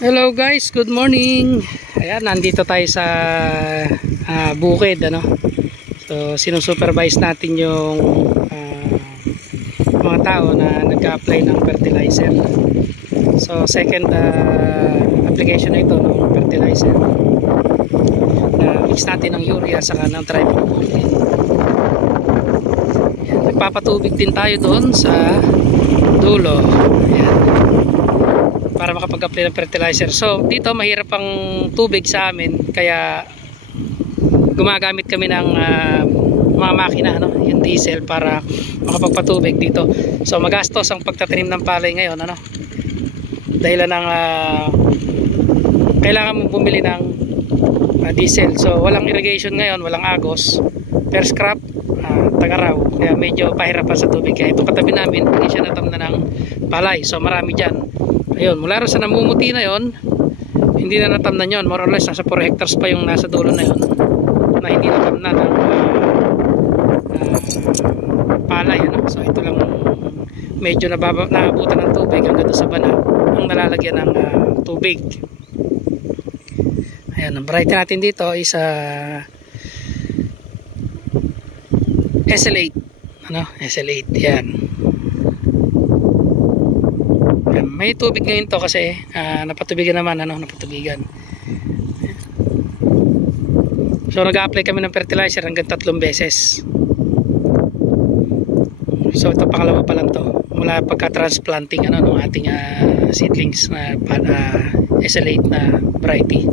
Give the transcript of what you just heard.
Hello guys, good morning. Ayan, nandito tayo sa bukid, ano. So sinusupervise natin yung mga tao na nag-a-apply ng fertilizer. So second application na ito ng fertilizer. Na mix natin ng urea saka ng tribulobulin. Nagpapatubig din tayo doon sa dulo. Ayan, para makapag-apply ng fertilizer. So dito mahirap ang tubig sa amin, kaya gumagamit kami ng mga makina, ano, yung diesel, para makapagpatubig dito. So magastos ang pagtatanim ng palay ngayon, ano, dahil ng kailangan mong bumili ng diesel. So walang irrigation ngayon, walang agos, first crop, tagaraw, kaya medyo pahirapan sa tubig. Kaya ito katabi namin, hindi siya natamna ng palay, so marami dyan. Ayun, mula rin sa namumuti na yon, hindi na natamnan yon. More or less nasa 4 hectares pa yung nasa dulo na yon na hindi natamnan ng palay, ano? So ito lang medyo naabutan ng tubig hanggang doon sa bana ang nalalagyan ng tubig. Ayan, ang variety natin dito is SL8, ano? SL8, yan. May tubig ngayon to kasi napatubigan naman, ano, napatubigan. So nag-a-apply kami ng fertilizer hanggang 3 beses. So ito pangalawa pa lang to mula pagka-transplanting, ano, ng ating seedlings na SL8 na variety.